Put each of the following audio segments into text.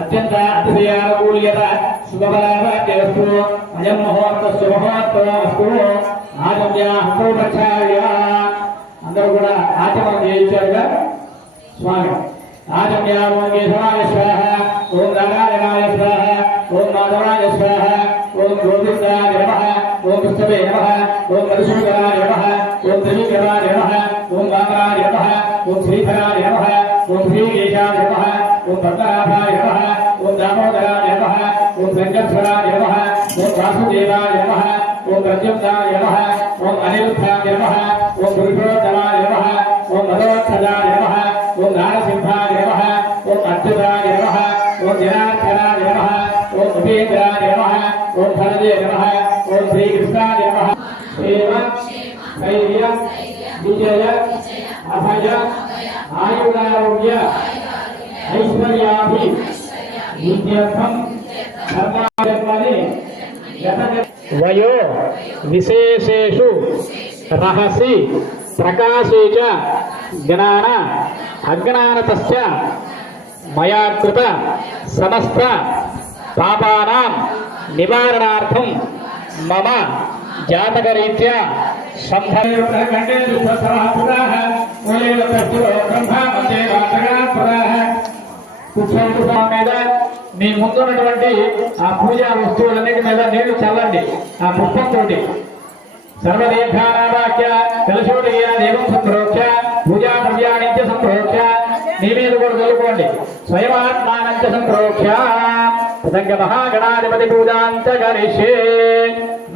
అత్యంత అతిశయానుకూల్యత శుభఫలాభాగ్యవస్తు అయం ముహూర్త శుభమహోత్సవస్తు ఆగమ్య అందరూ కూడా ఆచరణ చేయించారుగా స్వామి ఆగమ్య స్వాహ ఓం నారాయణాయ స్వాహ ఓం మాధవాయ స్వాహ ఓం గోవిందాయ నమః ఓం కృష్ణవే నమః ఓం మధుసూదనాయ నమః ఓం త్రివిక్రమాయ నమః ఓం వామనాయ నమః ఓం శ్రీధరాయ నమః ఓం శ్రీకేశాయ నమః ఓం పద్మనాభాయ నమః ఓం దామోదరాయ నమః ఓం వెంకటేశ్వరాయ నమః ఓం వాసుదేవాయ నమః ఓం ప్రద్యుమ్నాయ నమః ఓం అనిరుద్ధాయ నమః ఓం పురుషోత్తమాయ నమః ఓం మదోత్తరాయ నమః ఓం నారసింహాయ నమః ఓం అచ్యుతాయ నమః ఓం జనార్దనాయ నమః ఓం ఉపేంద్రాయ నమః ఓం భరదే నమః और दीक्षा व्यवहार सेव विजय अभय आयुरारोग्य ऐश्वर्याभि वयो विशेषेषु रहसि प्रकाशे च ज्ञान अज्ञानतस्य मया कृत समस्त पापानां निवारणार्थं मम जातक रीत्या మీద మీ ముందున్నటువంటి ఆ పూజా వస్తువులన్నిటి మీద నీళ్ళు చల్లండి. ఆ పుష్పంతో సర్వదీర్ఘానావాక్య కలశోదయ దేవం సంప్రోక్ష పూజా ద్రవ్యాణిత్య సంప్రోక్ష మీ మీద కూడా చదువుకోండి స్వయమాత్మానంచ సంప్రోక్ష నిజంగా మహాగణాధిపతి పూజాంత గణేషే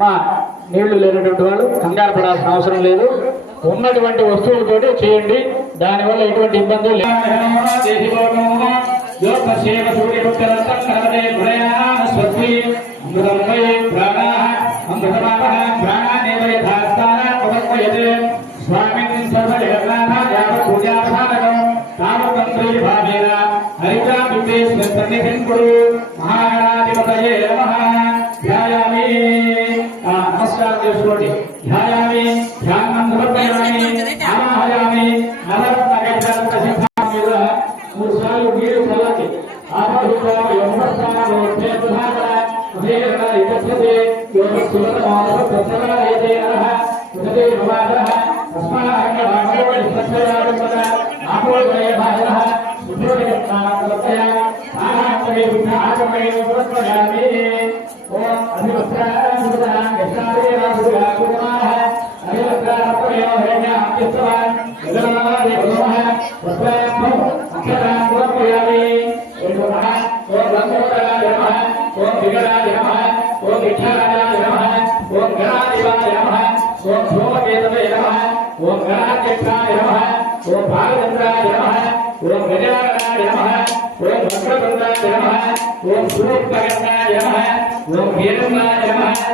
మా నీళ్ళు లేనటువంటి వాళ్ళు కంగారు పడాల్సిన అవసరం లేదు. ఉన్నటువంటి వస్తువులతోటి చేయండి. దానివల్ల ఎటువంటి ఇబ్బంది స్వామిన్ హరికామితే మహాగణాధిపతయే నమః. ధ్యాయామి. నమస్కారం చేసుకోండి. ధ్యాయామి ధ్యానం సమర్పయామి ఆవాహయామి నవరత్న గజాంత శిఖాం తస్మాహంగ ఆహాత్మే బుద్ధ ఆగమే సమర్పయామి ఓం అధివస్త్రాం గచ్ఛామి రాజుగా కుమారః అధివస్త్రాపయో హేణ్యాప్యస్తవాన్ యజమానాది భగవః వస్త్రాం అక్షరాం సమర్పయామి ఓం నమః ఓం లంబోదరాయ నమః ఓం విగరాయ నమః ఓం విఠలాయ నమః ఓం గణాధిపాయ నమః ఓం సోమకేతవే నమః ఓం గణాధ్యక్షాయ నమః ఓం భాగచంద్రాయ నమః ఓం గజాననాయ నమః ఓం వక్రతుండాయ నమః ఓం సూక్తగణాయ నమః ఓం వీరన్నాయ నమః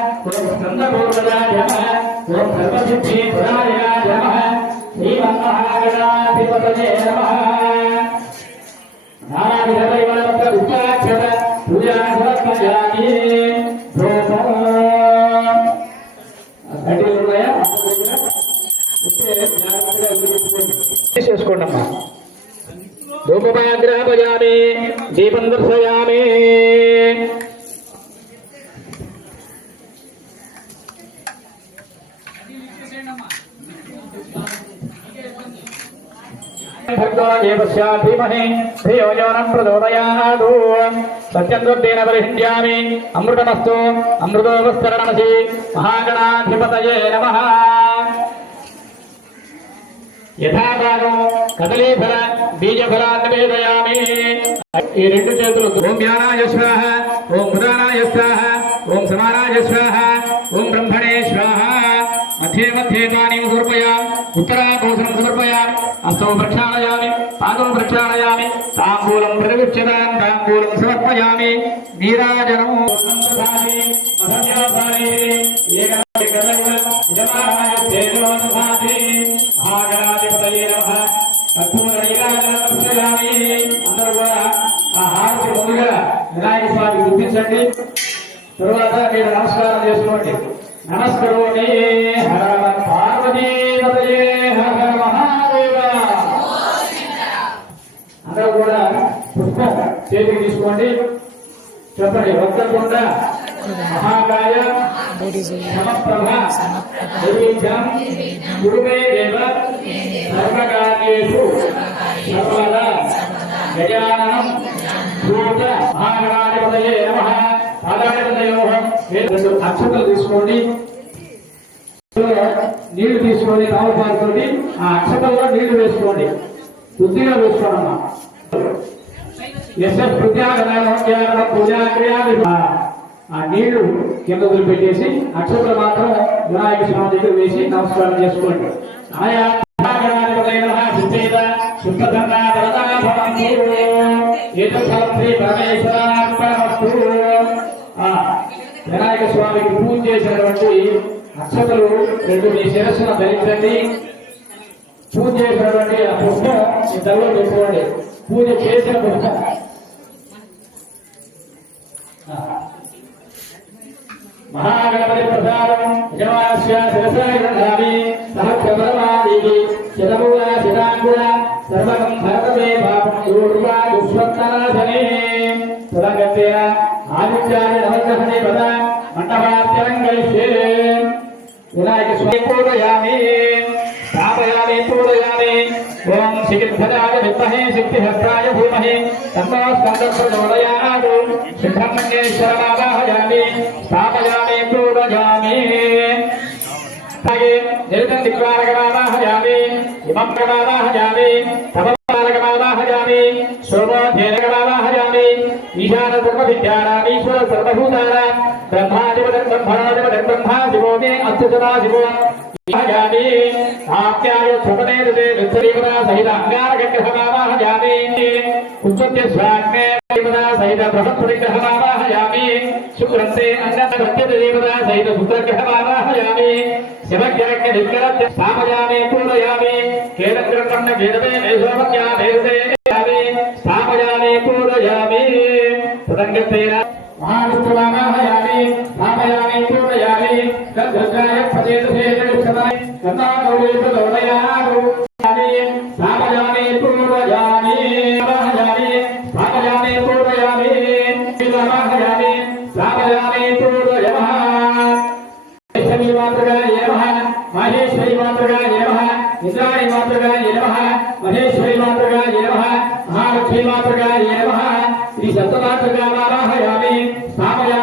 భక్తో దేవస్య ధీమహి సత్యం దుర్దేన పరిహింద్యామి అమృతమస్తు. అమృతోపస్తరణమసి. మహాగణాధిపతయే నమః. యథాభాగం కదలీఫల బీజఫలాన్ని వేదయామి ఈ రెండు చేతులు ఓం వ్యానాయ స్వాహ ఓం ప్రధానాయ స్వాహ ఓం సమానాయ స్వాహ ఓం బ్రహ్మణే స్వాహ. మధ్యే మధ్యే పానీం సమర్పయామి ఉత్తరాభూషణం సమర్పయా హస్తौ ప్రక్షాళయామి పాదం ప్రక్షాళయామి తాంబూలం ప్రతిగృహ్యతాం తాంబూలం సమర్పయామి నీరాజనం భాగరాధిపతయే నమః. కర్పూర అందరూ కూడా ఆ హారతి ముందుగా వినాయక స్వామికి చూపించండి తరువాత మీరు నమస్కారం చేసుకోండి. నమస్కరోమి హర పార్వతీ హర మహాదేవ. అందరూ కూడా పుష్పం చేతికి తీసుకోండి. చెప్పండి వక్రతుండ మహాకాయ సమప్రభ నిర్విఘ్నం గురువే దేవ సర్వకార్యేషు సర్వదా గజాననం భూత మహాగణాధిపతయే పాదాధిపతయో రెండు అక్షతలు తీసుకోండి. నీళ్ళు తీసుకొని రామపాలతోటి ఆ అక్షతల్లో నీళ్ళు వేసుకోండి. శుద్ధిగా వేసుకోండమ్మా ఎస్ఎస్ ప్రత్యాగరణ పూజా ఆ నీళ్ళు కింద వదిలిపెట్టేసి అక్షతలు మాత్రం వినాయక స్వామి దగ్గర వేసి నమస్కారం చేసుకోండి. ఆయా గణాధిపతయ నమః. వినాయక స్వామికి పూజ చేసినటువంటి అర్చకులు రెండు మీ శిరస్సును ధరించండి. పూజ చేసినటువంటి ఆ పుష్పం మీ తలలో పెట్టుకోండి. పూజ చేసిన పుష్పం. మహాగణపతి ప్రసాదం యజమానస్య శిరసాయ గ్రంథామి సహస్రపరమాదేవి శతమూల శతాంగుల సర్వకం భరతమే పాపం. యోర్వా దుష్వత్తనాశనే తదంగతేన ఆదిత్యాన్ని నవగ్రహణే పద మండపాత్యలంకరిష్యే వినాయక స్వామి పూజయామి స్థాపయామి పూజయామి. ఓం శ్రీగిరిధరాయ విద్మహే శక్తిహస్తాయ ధీమహి. తన్నో స్కంద ప్రచోదయాత్ సుబ్రహ్మణ్యేశ్వరమావాహయామి స్థాపయామి పూజయామి. నిరుతం దిక్వారకమావాహయామి ఇమం ప్రమావాహయామి తపమారకమావాహయామి సోమోధేనకమావాహయామి ఈశాన సర్వవిద్యానామీశ్వర సర్వభూతానాం బ్రహ్మాధిపతి బ్రహ్మణాధిపతి బ్రహ్మా శివో మే అత్యుతమా శివో జామి ఆప్యాయ సుపదే దే విశ్వరీపదా సహిత అంగారగ్రహమావాహయామి ఉత్పత్తి స్వాగ్నే దేవతా సహిత శుక్రంతే దేవతా సహిత స్థాపయామి తదంగతేన మహావిష్ణువామాహయామి స్థాపయామి పూజయామి గద్గజాయ పదేతసేతక్షతాయ గతాగౌరీ ప్రచోదయారు గౌడయా.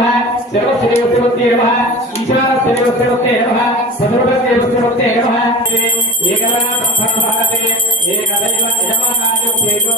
భవత్సదేవస్తవత్యే నమః సర్వస్వదేవస్తవత్యే నమః ఈశానస్వదేవస్తవత్యే నమః సర్వదేవస్తవత్యే నమః ఏకదా సంభవతే ఏకదైవ యజమానాయ తేజో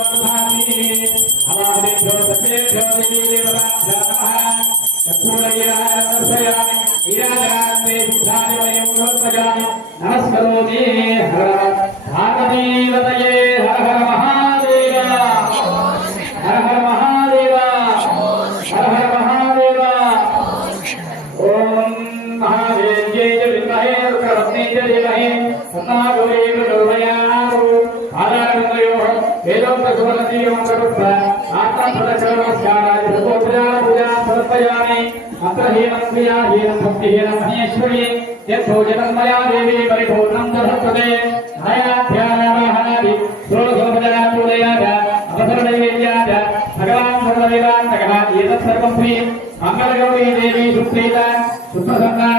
క్రియాహీనం మహేశ్వరి యద్భోజనం దేవి పరిపూర్ణం దధత్వతే నయనాధ్యానవాహనాది స్థూలసోపచార పూజయాచ అవసరనైవేద్యాచ భగవాన్ సర్వవేదాంతకः ఏతత్ మంగళగౌరీ దేవి సుప్రీత సుప్రసన్నా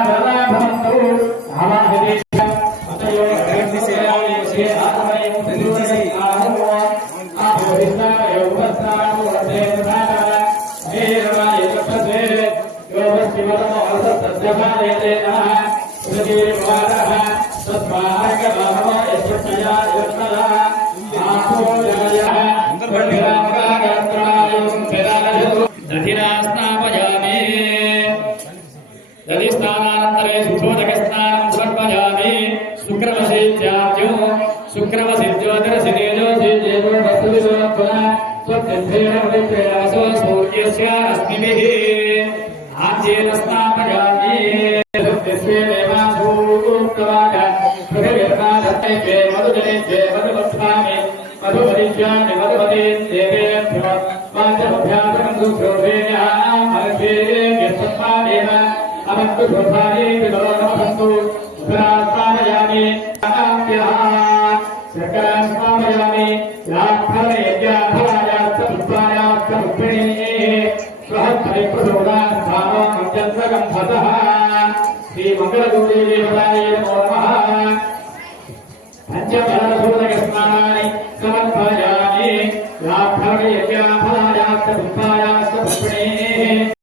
अक्रमसिद्ध्योदर పంచఫలరూపయస్మానాని సమర్పయామి లాభాయ ఫలాయాస్త పుష్పాయాస్త పుష్పణే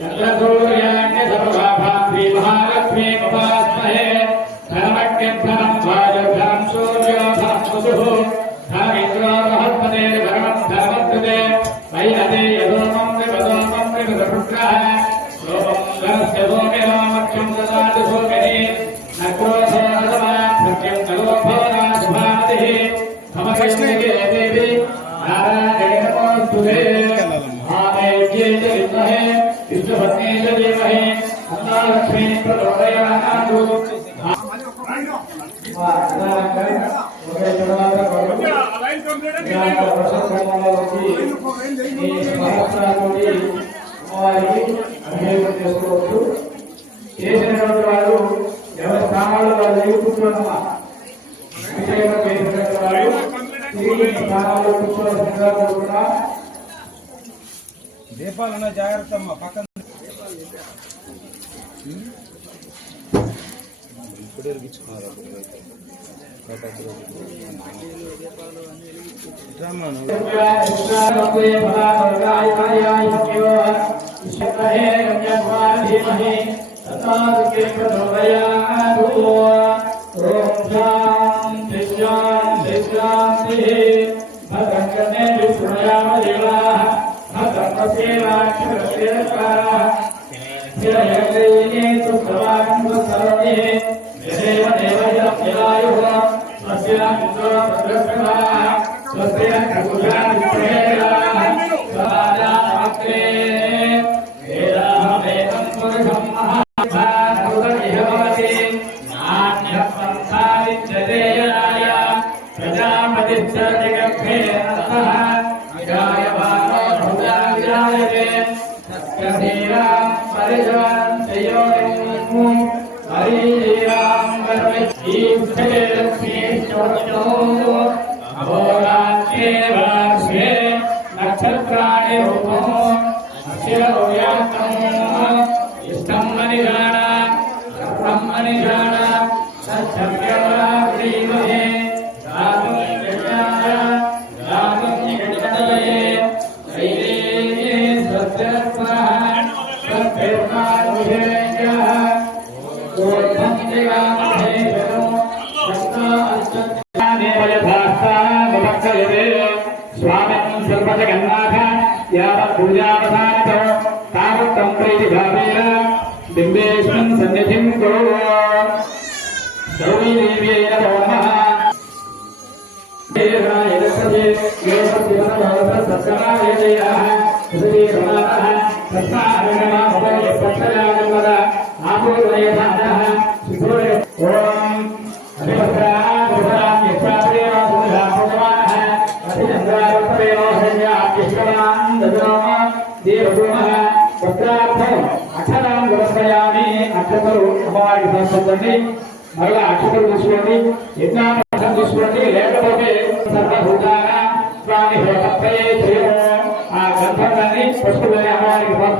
శంకరాచార్య ఒకరి తర్వాత ఈ సంవత్సరాలతోటి అమ్మవారికి అభిషేకం చేసుకోవచ్చు చేసినటువంటి వారు ఎవరి స్థానాల్లో వారు నిలుపుకుంటున్నామా అభిషేకం చేసినటువంటి వారు పక్కన. అప్పుడు వెలిగించుకున్నారు అప్పుడు భగవంతుడే यदेव देवैः देवायुः स्वस्ति न मित्रो स्वस्ति न कुलः देवास्मे नक्षत्राणि रूपम् మరలా అక్షతలు తీసుకోండి యజ్ఞాపం తీసుకోండి లేకపోతే అమ్మవారికి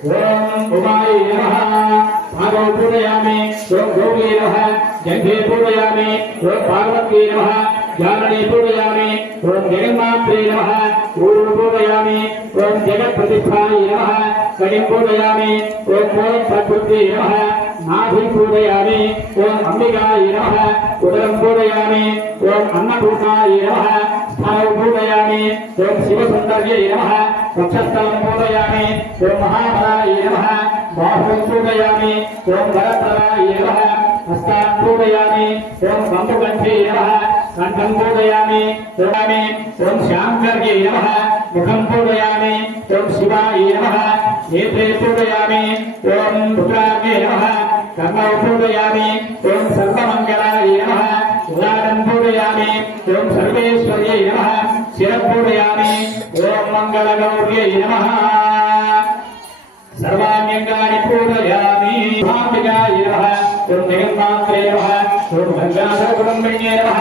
ఓం ఉమాయి నమ మాధవ పూజయామి ఓం గౌరీ నమ జంఘే పూజయామి ఓం పార్వతీ నమ జాననీ పూజయామి ఓం జగన్మాత్రే నమ ఊరు పూజయామి ఓం జగత్ ప్రతిష్టాయి నమ గణిం పూజయామి ఓం ఓం ప్రకృతి నమ నాభి పూజయామి ఓం అంబికాయ నమ ఉదరం పూజయామి ఓం అన్నపూర్ణాయ నమ స్థానం పూజయామి ఓం శివసుందర్యై నమ వక్షస్థలం పూజయామి ఓం మహాబలాయ నమ బాహుం పూజయామి ఓం వరప్రదాయ నమ హస్తాన్ పూజయామి ఓం బంధుకంఠే నమ కంఠం పూజయామి ఓమి ఓం శాంకర్యై నమ ముఖం పూజయామి ఓం శివాయ నమ నేత్రే పూజయామి ఓం రుద్రాగ్నే నమ కర్ణౌ పూజయామి ఓం సర్వమంగళాయ నమ ఉదారం పూజయామి ఓం సర్వేశ్వర్యై నమ శిర పూజయామి ఓం మంగళగౌర్యై నమ సర్వాణ్యంగాని పూజయామి భామికాయ నమ ఓం జగన్మాత్రే నమ ఓం గంగాధర కుటుంబిణ్యే నమ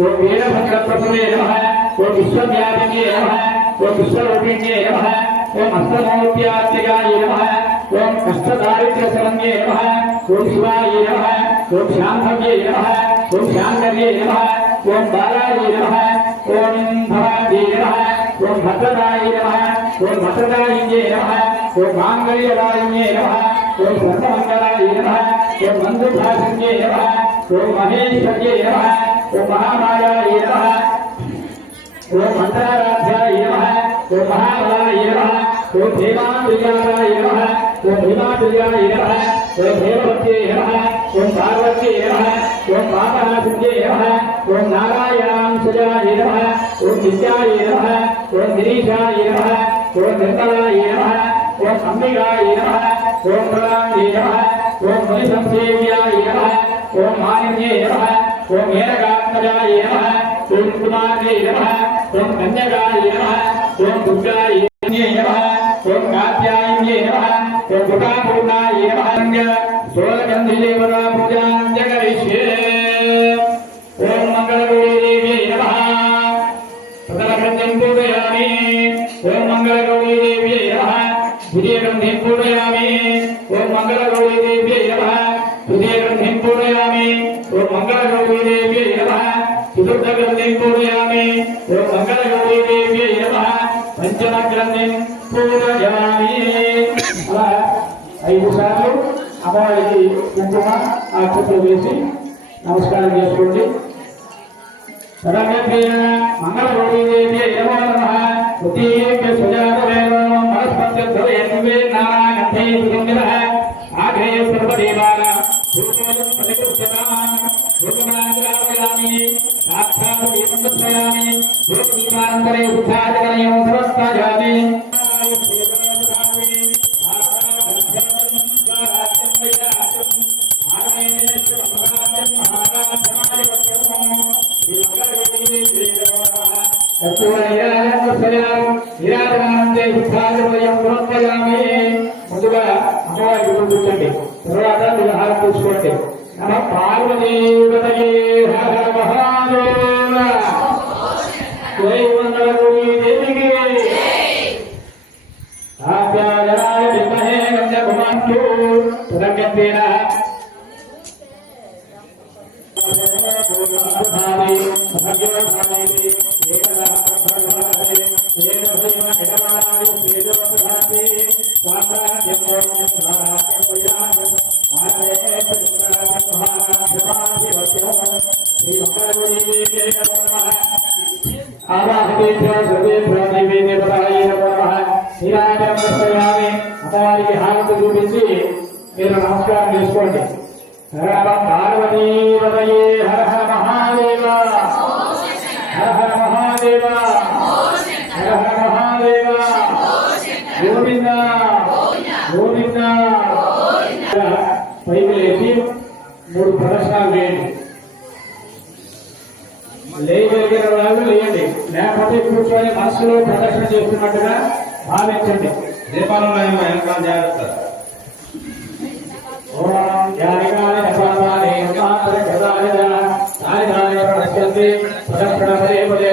ఓం వీరభద్ర ప్రభువే నమ ఓం విశ్వవ్యాపిన్యే నమ ఓం విశ్వరూపిణ్యే నమ ఓం అష్టమూర్త్యాత్మికాయ నమ ఓం అష్టదారిద్ర్య శరణ్యే నమ ఓం శివాయ నమ ఓం శాంభవ్యే నమ ఓం శాంకర్యే నమ ఓం బాలాయ నమ ఓం భవాయ నమ ఓం భద్రదాయ నమ ఓం భద్రదాయిన్యే నమ ఓం మాంగళ్యదాయిన్యే నమ ఓం సర్వమంగళాయ నమ ఓం మందుభాషిన్యే నమ ఓం మహేశ్వర్యే నమ ఓం మహామాయాయ నమ ఓం మంత్రారాధ్యాయ నమ ఓం మహాబలాయ నమ ఓం భీమాప్రియాయ నమ ఓం భీమాప్రియాయ నమ ఓం భీమవత్యే నమ ఓం పార్వత్యే నమ ఓం పాపనాశిన్యే నమ ఓం నారాయణాంశజాయ నమ ఓం నిత్యాయ నమ ఓం గిరీశాయ నమ ఓం నిర్మలాయ నమ ఓం అంబికాయ నమ ఓం ప్రదాయ నమ ఓం ముని సంసేవ్యాయ నమ ఓం మానిన్యే నమ ఓం ఏనగాత్మజాయ నమ ఓం కుమార్యే నమ ఓం కన్యకాయ నమ ఓం దుర్గాయ నమ ఓం కాత్యాయన్యే నమ ఓం కృపాపూర్ణాయ నమ సోలగంధిదేవతా పూజాం జగరిష్యే ఓం మంగళగౌరీ నమ ప్రథమగ్రంథం పూజయామి ఓం మంగళగౌరీ దేవ్యై నమ ద్వితీయగ్రంథం పూజయామి ఓం మంగళగౌరీ దేవ్యై నమ తృతీయగ్రంథం పూజయామి ఓం మంగళగౌరీ దేవ్యై నమ చతుర్థగ్రంథం పూజయామి ఓం మంగళగౌరీ దేవ్యై నమ పంచమగ్రంథం పూజయామి అలా అమ్మవారికి కుంకుమ ఆ వేసి నమస్కారం చేసుకోండి. సర్వజ్ఞేన మంగళగౌరీదేవ్యై గోవింద! గోవింద! పైకి లేచి మూడు ప్రదర్శనాలు వేయండి లేయగలిగిన వాళ్ళు లేయండి. లేకపోతే కూర్చొని మనసులో ప్రదర్శన చేస్తున్నట్టుగా భావించండి. దీపాలు జాగ్రత్త. ప్రదక్షిణ పదే పదే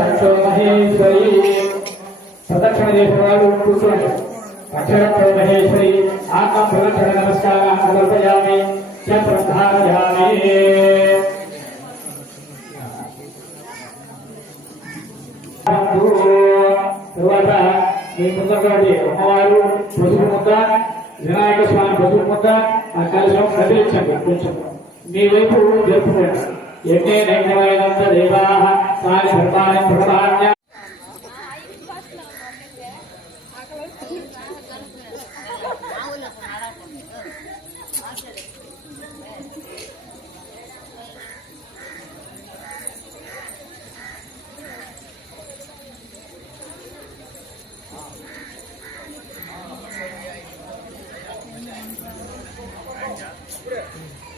రక్షో మహేశ్వరి ప్రదక్షిణ చేసిన కూర్చోండి మహేశ్వరి ఆత్మ ప్రదక్షిణ చంద్రధారయామి అమ్మవారు పసుపు ముద్ద వినాయక స్వామి పసుపు ముద్ద ఆ కార్యక్రమం కదిలించండి కొంచెం మీ వైపు జరుపుకోండి. ఎన్నే నైనమైనంత దేవా సాని ధర్మాన్ని ప్రధాన్య.